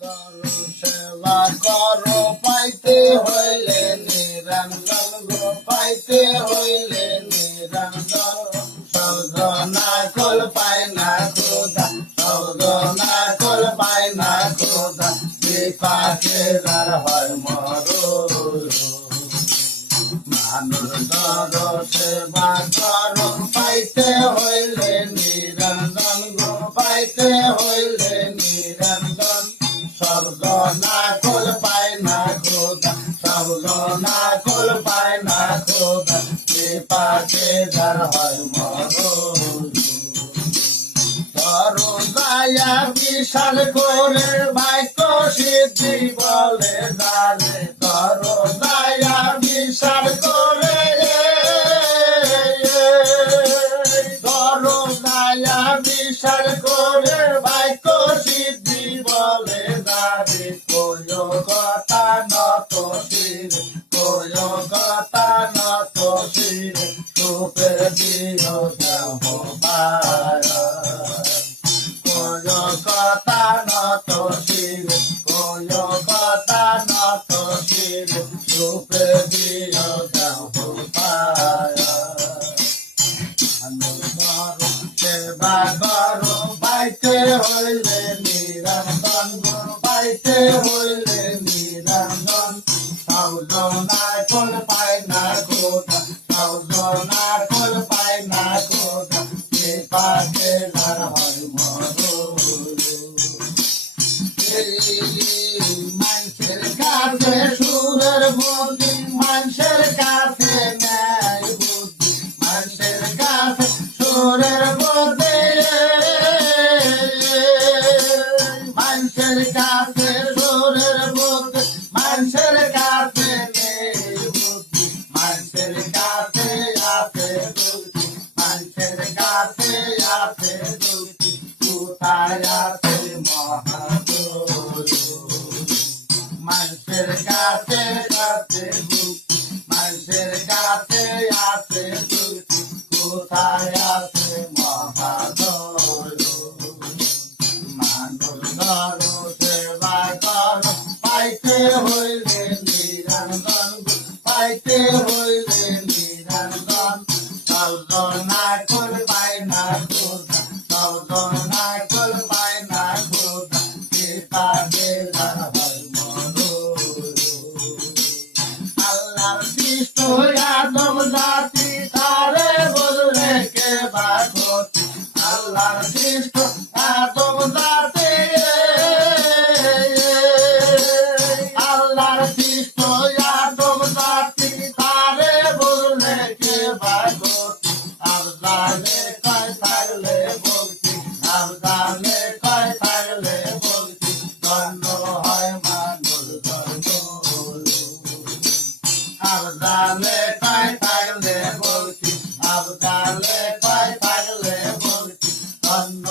করো সেবা করো পাইতে হইলে নিরঞ্জন গো পাইতে হইলে নিরঞ্জন সর্বনা কল পায় না খোদা সর্বনা কল পায় না খোদা বিপাকে যার হয় মরণ মানুষ ধরো সেবা করো পাইতে হইলে নিরঞ্জন গো পাইতে হইলে নিরঞ্জন স্বর্গ না কল পায় না খোদা স্বর্গ না কল পায় না খোদা বিপাকে যার হয় মরণ ধরো দয়া বিশাল করে ভাগ্য সিদ্ধি বলে যারে ধরো দয়া বিশাল করে ধরো দয়া বিশাল করে ভাগ্য সিদ্ধি বলে যারে কোয় কথা নত শির কোয় কথা নত শির সুপে দিও দেহ পায়া কথা নত শির কোয় কথা নত শির রূপে দিও দেহ পায়া সেবা করো পাইতে হইলে নিরঞ্জন পাইতে হইলে নিরঞ্জন সৌজনা কল পায় না খোদা সৌজনা কল পায় না খোদা বিপাকে যার হয় মরণ মানুষের কাছে সুরের বুদ্ধি মানুষের কাছে ন্যায় বুদ্ধি মানুষের কাছে সুরের বুদ্ধি মানুষের কাছে সুরের বুদ্ধি মানুষের কাছে নেই বুদ্ধি মানুষের কাছে আছে বুদ্ধি মানুষের কাছে আছে বুদ্ধি কোথায় আছে মহাগুরু মানুষের কাছে আছে বুদ্ধি মানুষের কাছে আছে বুদ্ধি কোথায় আছে মহাগুরু মানুষ ধরো সেবা করো পাইতে হইলে নিরঞ্জন পাইতে হইলে নিরঞ্জন সর্বনা কল পায় না খোদা সর্বনা কল পায় না খোদা বিপাকে যার হয় মরণ আল্লাহর সৃষ্ট আদম জাতি তারে বললে কে বা ক্ষতি আল্লাহর সৃষ্ট আদম জাতি আল্লাহর সৃষ্ট আদম জাতি তারে বললে কে বা ক্ষতি আল্লাহে কয় থাকলে বলছি আল্লাহে কয় থাকলে বলছি ধন্য হয় মানুষ ধন্য আল্লাহে কয় থাকলে বলছি আল্লাহে কয় থাকলে বলছি ধন্য